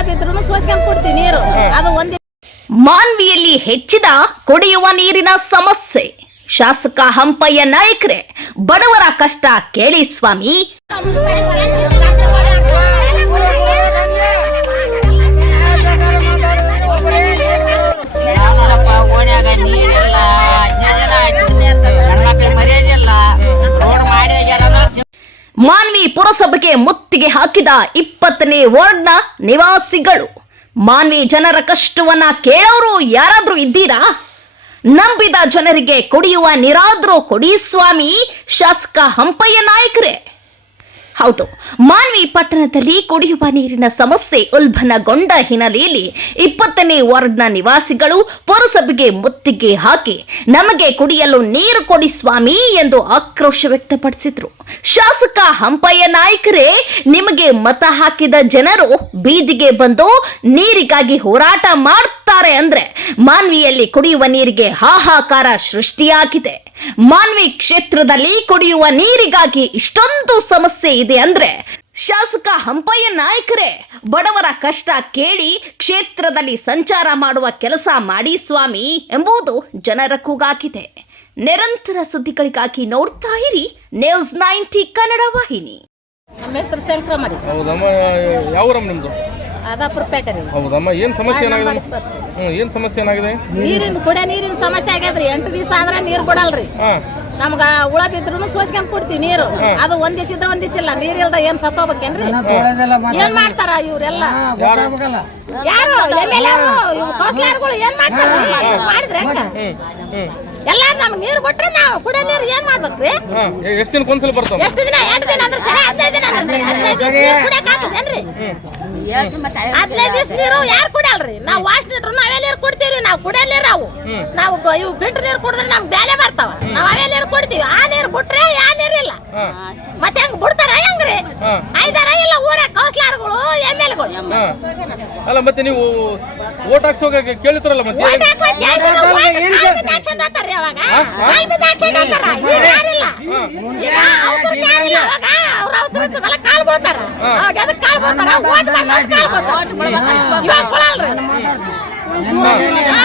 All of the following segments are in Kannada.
ಸೋಸ್ಕೊಂಡ್ ಕೊಡ್ತೀನಿ ನೀರು. ಅದು ಒಂದೇ ಮಾನ್ವಿಯಲ್ಲಿ ಹೆಚ್ಚಿದ ಕುಡಿಯುವ ನೀರಿನ ಸಮಸ್ಯೆ. ಶಾಸಕ ಹಂಪಯ್ಯ ನಾಯಕ್ರೆ ಬಡವರ ಕಷ್ಟ ಕೇಳಿ ಸ್ವಾಮಿ. ಮಾನ್ವಿ ಪುರಸಭೆಗೆ ಮುತ್ತು ಮುತ್ತಿಗೆ ಹಾಕಿದ ಇಪ್ಪತ್ತನೇ ವಾರ್ಡ್ನ ನಿವಾಸಿಗಳು. ಮಾನ್ವಿ, ಜನರ ಕಷ್ಟವನ್ನ ಕೇಳೋರು ಯಾರಾದ್ರೂ ಇದ್ದೀರಾ? ನಂಬಿದ ಜನರಿಗೆ ಕುಡಿಯುವ ನೀರಾದ್ರೂ ಕೊಡಿ ಸ್ವಾಮಿ, ಶಾಸಕ ಹಂಪಯ್ಯ ನಾಯ್ಕರೇ. ಹೌದು. ಮಾನ್ವಿ ಪಟ್ಟಣದಲ್ಲಿ ಕುಡಿಯುವ ನೀರಿನ ಸಮಸ್ಯೆ ಉಲ್ಬಣಗೊಂಡ ಹಿನ್ನೆಲೆಯಲ್ಲಿ ಇಪ್ಪತ್ತನೇ ವಾರ್ಡ್ನ ನಿವಾಸಿಗಳು ಪುರಸಭೆಗೆ ಮುತ್ತಿಗೆ ಹಾಕಿ, ನಮಗೆ ಕುಡಿಯಲು ನೀರು ಕೊಡಿ ಸ್ವಾಮಿ ಎಂದು ಆಕ್ರೋಶ ವ್ಯಕ್ತಪಡಿಸಿದ್ರು. ಶಾಸಕ ಹಂಪಯ್ಯ ನಾಯಕರೇ, ನಿಮಗೆ ಮತ ಹಾಕಿದ ಜನರು ಬೀದಿಗೆ ಬಂದು ನೀರಿಗಾಗಿ ಹೋರಾಟ ಮಾಡ್ತಾರೆ ಅಂದ್ರೆ ಮಾನ್ವಿಯಲ್ಲಿ ಕುಡಿಯುವ ನೀರಿಗೆ ಹಾಹಾಕಾರ ಸೃಷ್ಟಿಯಾಗಿದೆ. ಮಾನ್ವಿ ಕ್ಷೇತ್ರದಲ್ಲಿ ಕುಡಿಯುವ ನೀರಿಗಾಗಿ ಇಷ್ಟೊಂದು ಸಮಸ್ಯೆ ಇದೆ ಅಂದ್ರೆ ಶಾಸಕ ಹಂಪಯ್ಯ ನಾಯಕರೇ ಬಡವರ ಕಷ್ಟ ಕೇಳಿ ಕ್ಷೇತ್ರದಲ್ಲಿ ಸಂಚಾರ ಮಾಡುವ ಕೆಲಸ ಮಾಡಿ ಸ್ವಾಮಿ ಎಂಬುದು ಜನರ ಕೂಗಾಗಿದೆ. ನಿರಂತರ ಸುದ್ದಿಗಳಿಗಾಗಿ ನೋಡ್ತಾ ಇರಿ ನ್ಯೂಸ್ ನೈಂಟಿ ಕನ್ನಡ ವಾಹಿನಿ. ನಮ್ಮ ಹೆಸರು ಶಂಕರ ರೀ ಹೌದಮ್ಮ ಯಾವ ಊರಮ್ಮ ನಿಮ್ದು? ಅದಾಪುರ ಪೇಟೆ ರೀ. ಹೌದಮ್ಮ ಏನು ಸಮಸ್ಯೆ ಏನಾಗಿದೆ? ಹ್ಞೂ ಏನು ಸಮಸ್ಯೆ ಏನಾಗಿದೆ? ನೀರಿನ ಕುಡಿಯೋ ನೀರಿನ ಸಮಸ್ಯೆ ಆಗ್ಯದ್ರಿ. ಎಂಟು ದಿವಸ ಆದ್ರೆ ನೀರು ಬಿಡಲ್ರಿ. ಹಾಂ. ನಮ್ಗ ಹುಳ ಬಿದ್ರು ಸೋಸ್ಕೊಂಡ್ ಕೊಡ್ತೀವಿ ನೀರು. ಅದು ಒಂದ್ ದಿವಸ ಇದ್ರೆ ಒಂದ್ ದಿವಸ ಇಲ್ಲ. ನೀರ್ ಇಲ್ದ ಏನ್ ಸತ್ತೋಗ್ಬೇಕೇನ್ರಿ? ಏನ್ ಮಾಡ್ತಾರ ಇವ್ರೆಲ್ಲ? ಯಾರು? ಕೌನ್ಸಿಲರ್ಗಳು ಏನ್ ಮಾಡ್ತಾರ? ಮಾಡಿದ್ರೆ? ಎಲ್ಲ ನಮ್ ನೀರ್ ಬಿಟ್ರೆ ನಾವು ಕುಡಿಯೋ ನೀರು ಏನ್ ಮಾಡ್ಬೇಕ್ರಿ? ಎಷ್ಟು ದಿನಕ್ಕೆ ಒಂದ್ಸಲ ಬರ್ತಾವ? ಎಷ್ಟು ದಿನ? ಎಂಟು ದಿನ ಅಂದ್ರೆ ಸರಿ ಹದಿನೈದು ದಿನ ಅಂದ್ರೆ ಸರಿ. ಹದಿನೈದು ದಿವಸ ನೀರು ಕುಡಿಯಕ್ ಆಗ್ತದೇನ್ರಿ ಹದಿನೈದು ದಿವಸ ನೀರು ಯಾರು ಕುಡಿಯಲ್ರಿ? ನಾವು ವಾಶ್ ನೀಟ್ರು ನಾವೇ ನೀರು ಕುಡ್ತೀವ್ರಿ. ನಾವು ಕುಡಿಯೋ ನೀರು ಅವು. ನಾವು ಇವು ಫಿಲ್ಟರ್ ನೀರು ಕುಡಿದ್ರೆ ನಮ್ಗೆ ಬೇಲೆ ಬರ್ತಾವ. ನಾವು ಅವೇ ನೀರು ಕುಡ್ತೀವಿ. ಆ ನೀರು ಬಿಟ್ರೆ ಯಾ ನೀರಿಲ್ಲ ಮತ್ತೆ ಹೆಂಗ್ ಬಿಡ್ತಾರ ಹೆಂಗ್ರಿ? ಹಾಂ. ಐದಾರ ಇಲ್ಲ ಊರ ಕೌನ್ಸಿಲರ್ಗಳು ಎಂ ಎಲ್ಗಳು ಹಾಂ. ಅಲ್ಲ ಮತ್ತೆ ನೀವು ಓಟ್ ಹೋಗಕ್ಕೆ ಕೇಳಿದ್ರಲ್ಲ ಮತ್ತೆ?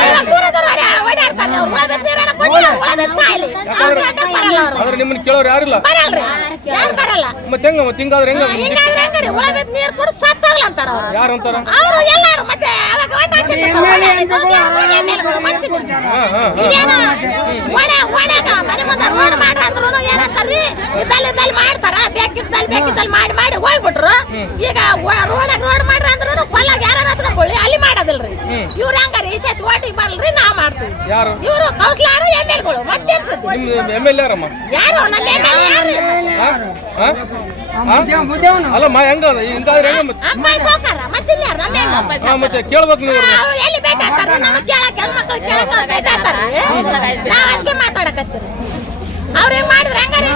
ಇವಾಗ ದೂರದವ್ರು ಓಡಾ- ಓಡಾಡ್ತಾರೆ. ಅವ್ರು ಹುಳ ಬಿದ್ದ ನೀರೆಲ್ಲ ಕೊಡಿ, ಅವ್ರು ಹುಳ ಬಿದ್ದು ಸಾಯ್ಲಿ. ಅವ್ರ ಸಡ್ಡಕ್ಕೆ ಬರಲ್ಲ ಅವ್ರು. ಆದ್ರೆ ನಿಮ್ಮನ್ನ ಕೇಳೋರು ಯಾರಿಲ್ಲ. ಬರಲ್ರಿ. ಯಾರು ಬರಲ್ಲ. ಮತ್ತೆ ಹೆಂಗ ಮತ್ತೆ ಹಿಂಗಾದ್ರೆ ಹೆಂಗ? ಹಿಂಗಾದ್ರೆ ಹೆಂಗ್ರಿ? ನೀರು ಕುಡಿದು ಅಂತಾರ. ಯಾರು ಅಂತಾರ? ಅವರು ಎಲ್ಲಾರು ಮತ್ತೆ ಅವಾಗ ಓಟ್ ಹಾಕ್ಸಿರ್ತಾರ. ಎಮ್ಮೆಲ್ಗಳು ಮತ್ತೆ ಹಾಂ ಹಾಂ ಇದೇನು ಒಳ್ಳೆ ಒಳ್ಳೆಗ ಮನೆ ಮುಂದೆ ರೋಡ್ ಮಾಡ್ರ ಅಂದ್ರು ಏನಂತಾರ್ರಿ? ಇದ್ದಲ್ಲಿ ಇದ್ದಲ್ಲಿ ಮಾಡ್ತಾರ. ಬೇಕಿದ್ದಲ್ಲಿ ಬೇಕಿದ್ದಲ್ಲಿ ಮಾಡಿ ಮಾಡಿ ಹೋಗ್ಬಿಟ್ರು. ಈಗ ರೋಡ್ ರೋಡ್ ಮಾಡ್ರ ಅಂದ್ರು ಕೊಲ್ಲಾಗ ಯಾರ ಹತ್ಕೊಂಡ್ಕೊಳ್ಳಿ ಅಲ್ಲಿ ಮಾಡೋದಿಲ್ರಿ. ಇವ್ರು ಹಂಗಾರೆ ಈ ಸತಿ ಓಟಿಗೆ ಬರಲ್ರಿ ನಾ ಮಾಡ್ತೀವಿ. ಯಾರು? ಇವರು ಕೌನ್ಸಿಲರ್ ಎಂ ಎಲ್ಗಳು ಮತ್ತೇನ್ ಸತಿ ನಿಮ್ಮ ಎಂ ಎಲ್ ಯಾರಮ್ಮ? ಯಾರು? ನಮ್ಮ ಎಂ ಎಲ್ ಯಾರು? ಹಾಂ? ಅಲ್ಲ ಮಾ ಹೆಂಗ ಹಿಂಗಾದ್ರೆ ಹೆಂಗ ಮತ್ತೆ? ಹೆಂಗ ಹಾಂ ಮತ್ತೆ ಕೇಳ್ಬೇಕು ನೀವು ಅವ್ರು ಎಲ್ಲಿ ಭೇಟಿ ಆಗ್ತಾರ ನಮಗ್ ಕೇಳಕ್ ಹೆಣ್ಮಕ್ಳು ಕೇಳಕ್ ಅವ್ರು ಭೇಟಿ ಆಗ್ತಾರ ನಾವ್ ಅದಕ್ಕೆ ಮಾತಾಡಕತ್ತೀರಿ. ಅವ್ರು ಹಿಂಗ್ ಮಾಡಿದ್ರೆ ಹೆಂಗಾರಿ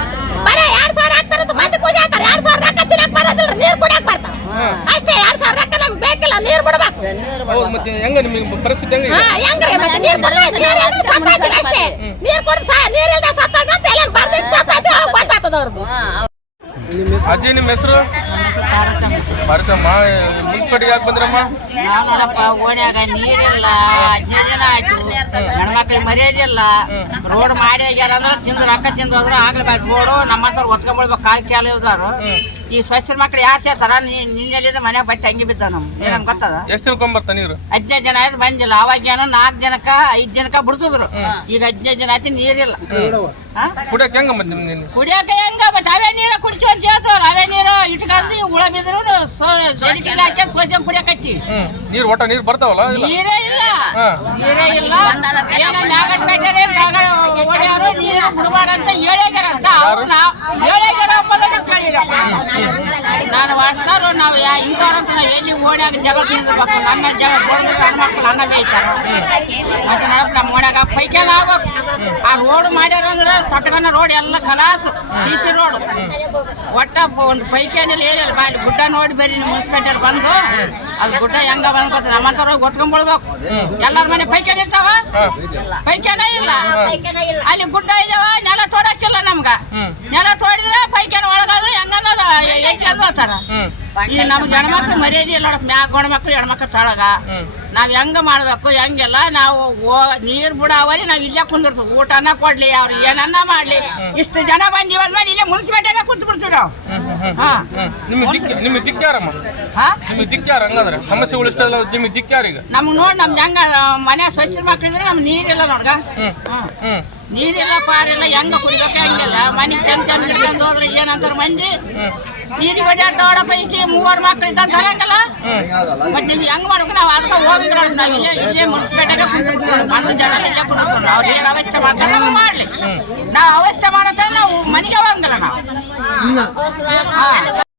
ಬರೀ ಎರಡ್ ಸಾವಿರ ಹಾಕ್ತಾರೆ ಅಂತ ಮಂದಿ ಖುಷಿ ಆಗ್ತಾರ. ಎರಡ್ ಸಾವಿರ ರೊಕ್ಕ ತಿನ್ನಕ್ ಬರೋದಿಲ್ಲ ನೀರ್ ಕುಡಿಯಕ್ ಬರ್ತಾವ. ಅಷ್ಟೇ ಎರಡ್ ಸಾವಿರ ರೊಕ್ಕ ನಮ್ಗೆ ನೀರು ಬಿಡಬೇಕು. ಬಿಡ್ಬೇಕು ಮತ್ತೆ ಹೆಂಗ ನಿಮಗೆ ಪರಿಸ್ಥಿತಿ ಹೆಂಗ ಹಾ ಹೆಂಗ್ರಿ ಮತ್ತೆ ನೀರ್ ಬಿಡಬೇಕು? ನೀರ್ ಇಲ್ದೆ ಸತ್ತೋಗ್ತೀವಿ ಅಷ್ಟೇ. ನೀರ್ ಕುಡ್ದು ಸಾ ನೀರ್ ಇಲ್ದೆ ಸತ್ತೋಗ ಅಂತ ಬರ್ದಿಟ್ಟು ಸತ್ತೋಗ್ತೀವಿ ಅವಾಗ ಗೊತ್ತಾಗ್ತದ ಅವ್ರಿಗೆ ಅಜ್ಜಿ ನಿಮ್ಮ ಹೆಸರು? ಬರ್ತಮ್ಮ ಮುನ್ಸಿಪಾಲಿಟಿಗೆ ಯಾಕೆ ಬಂದ್ರಮ್ಮ? ನೋಡಪ್ಪ ಓಣ್ಯಾಗ ನೀರಿಲ್ಲ ಹದಿನೈದು ದಿನ ಆಯ್ತು. ಹೆಣ್ಮಕ್ಳಿಗೆ ಮರ್ಯಾದಿಲ್ಲ ರೋಡ್ ಮಾಡಿ ಹೋಗ್ಯಾರ ಅಂದ್ರೆ ತಿಂದು ರೊಕ್ಕ ತಿಂದು ಹೋದ್ರೆ ರೋಡ್ ರೋಡು ನಮ್ಮಂತವ್ರು ಒತ್ಕೊಂಡ್ಬಿಡ್ಬೇಕು ಕಾಲ್ ಕ್ಯಾಲ ಇಲ್ದಾರು ಈ ಸ್ವಚ್ಛರ ಮಕ್ಳು ಯಾರು ಸೇರ್ತಾರ? ನಿನ್ನೆಲ್ಲಿದ್ದ ಮನ್ಯಾಗ ಬಟ್ಟೆ ಹಂಗೆ ಬಿದ್ದಾವ ನಮ್ ಏನಂಗ್ ಗೊತ್ತದ? ಎಷ್ಟು ಹದಿನೈದು ಜನ ಆಯ್ತು ಬಂದಿಲ್ಲ. ಅವಾಗ ಏನೋ ನಾಲ್ಕು ಜನಕ್ಕ ಐದ್ ಜನಕ್ಕ ಬಿಡ್ತಿದ್ರು. ಈಗ ಹದಿನೈದು ಜನ ಆಯ್ತು ನೀರಿಲ್ಲ? ಕುಡಿಯಕ್ಕೆ ಹೆಂಗ ಮತ್ತೆ ನಿಮ್ ನಿನ್ನ ಕುಡಿಯಕ ಹೆಂಗ ಮತ್ತೆ ಅವೇ ನೀರ ಕುಡಿಸಿ ಅಂತ ಹೇಳ್ತಾರ ಅವೇ ನೀರು ಇಟ್ಕೊಂಡು ಹುಳ ಬಿದ್ರು ಹಾಕಿ ಸೋಸ್ಕೊಂಡ್ ಕುಡಿಯಕತ್ತಿ ಹಚ್ಚಿ ನೀರು ಒಟ್ಟ ನೀರು ಬರ್ತಾವಲ್ಲ ಇಲ್ಲ? ನೀರೇ ಇಲ್ಲ. ನೀರೇ ಇಲ್ಲ. ಏನೋ ಮ್ಯಾಗ ಕಟ್ಟರೆ ಓಡ್ಯಾರು ನೀರು ಬಿಡಬಾರ ಅಂತ ಹೇಳ್ಯಾರಂತ ಅವ್ರನ್ನ ಹೇಳ್ಯಾರ ಅಂಬೋದನ್ನ ಕೇಳಿರಪ್ಪ ನಾನು ವರ್ಷಾರು ನಾವು ಯಾ ಇಂಥವ್ರಂತ ನಾವು ಎಲ್ಲಿ ಓಣ್ಯಾಗ ಜಗಳ ತಿಂದಿರ್ಬೇಕು. ನನ್ನ ಜಗಳ ಬೋಳಿದ್ರೆ ನನ್ನ ಮಕ್ಕಳು ನನ್ನ ಮೇಯ್ತಾರ ಮತ್ತೆ ನಾವು ನಮ್ಮ ಓಣ್ಯಾಗ ಪೈಕ್ಯಾಗ ಆಗ್ಬೇಕು. ಆ ರೋಡ್ ಮಾಡ್ಯಾರಂದ್ರೆ ತಟ್ಕನ ರೋಡ್ ಎಲ್ಲ ಕಲಾಸ್, ಸಿ ಸಿ ರೋಡ್ ಒಟ್ಟ ಒಂದು ಪೈಕ್ಯಾನಲ್ಲಿ ಏನಿಲ್ಲ ಬಾ ಅಲ್ಲಿ ಗುಡ್ಡ ನೋಡಿ ಬರ್ರಿ ಮುನ್ಸಿಪಾಲ್ಟಿ ಬಂದು ಅದು ಗುಡ್ಡ ಹೆಂಗ ಬಂದ್ಕೊತ ಹೋಗಿ ಗೊತ್ಕೊಂಡ್ಬಿಡ್ಬೇಕು ಎಲ್ಲರ ಮನೆ ಪೈಕ್ಯಾನ ಇರ್ತಾವ? ಪೈಕ್ಯಾನ ಇಲ್ಲ. ಅಲ್ಲಿ ಗುಡ್ಡ ಇದಾವ, ನೆಲ ತೋಡಕ್ಕಿಲ್ಲ ನಮ್ಗ. ನೆಲ ತೋಡಿದ್ರೆ ಪೈಕ್ಯಾನ ಒಳಗಾದ್ರೆ ಹೆಂಗನ್ನ ಹೆಚ್ಚು ಹೋಗ್ತಾರ ಹ್ಮ್ ಈ ನಮ್ಗೆ ಹೆಣ್ಮಕ್ಳು ಮರ್ಯಾದೆ ಇಲ್ಲ ನೋಡಪ್ಪ. ಮ್ಯಾಗ ಗಂಡ್ಮಕ್ಳು ಹೆಣ್ಮಕ್ಳು ತಳಗ. ನಾವ್ ಹೆಂಗ ಮಾಡ್ಬೇಕು ಹೆಂಗೆಲ್ಲ ನಾವು ನೀರ್ ಬಿಡಾವರಿ ನಾವ್ ಇಲ್ಲೇ ಕುಂದಿರ್ತೀವಿ. ಊಟನ ಕೊಡ್ಲಿ ಅವ್ರು ಏನನ್ನ ಮಾಡ್ಲಿ. ಇಷ್ಟು ಜನ ಬಂದಿವ ಮೇಲೆ ಇಲ್ಲೇ ಮುನ್ಸಿಪಾಲ್ಟಿಯಾಗ ಕುಂತ್ ಬಿಡ್ತೀವಿ ನಾವು. ಹಾ. ಹ್ಮ್ ನಿಮ್ಗೆ ಹಂಗಂದ್ರೆ? ಸಮಸ್ಯೆ ನೋಡ್ ನಮ್ದು ಹೆಂಗ ಮನೆ ಸ್ವಚ್ಛ ಮಕ್ಳಿದ್ರೆ ನಮ್ಗೆ ನೀರಿಲ್ಲ ನೋಡ್ಗ. ಹ್ಮ್ ನೀರಿಲ್ಲ ಪಾರಿಲ್ಲ ಹೆಂಗ ಕುಡಿಬೇಕು ಹೆಂಗಿಲ್ಲ. ಮನೆ ಚಂದ ಚಂದ ಹಿಡ್ಕೊಂಡು ಹೋದ್ರೆ ಏನಂತಾರ ಮಂದಿ? ನೀರಿಗೆ ಓಡಾಡ್ತಾವಡಪ್ಪ ಈಕಿ. ಮೂವರು ಮಕ್ಕಳು ಇದ್ದಂತ ಹೇಳಂಗಲ್ಲ ಬಟ್ ನೀವು ಹೆಂಗ್ ಮಾಡ್ಬೇಕು? ನಾವು ಅದಕ್ಕೆ ಹೋಗಿದ್ರು ನಾವು ಇಲ್ಲೇ ಇಲ್ಲೇ ಕುಂತಿರ್ತೀವಿ ಬಂದು ಜನ ಇಲ್ಲೇ ಕುಂತಿರ್ತೀವಿ ಅವ್ರು ಏನು ಅವಶ್ಯ ಮಾಡ್ತಾರೆ ನಾವು ಮಾಡ್ಲಿ. ನಾವು ಅವಶ್ಯ ಮಾಡತ್ತ ನಾವು ಮನೆಗೆ ಹೋಗಂಗಿಲ್ಲ ನಾವು.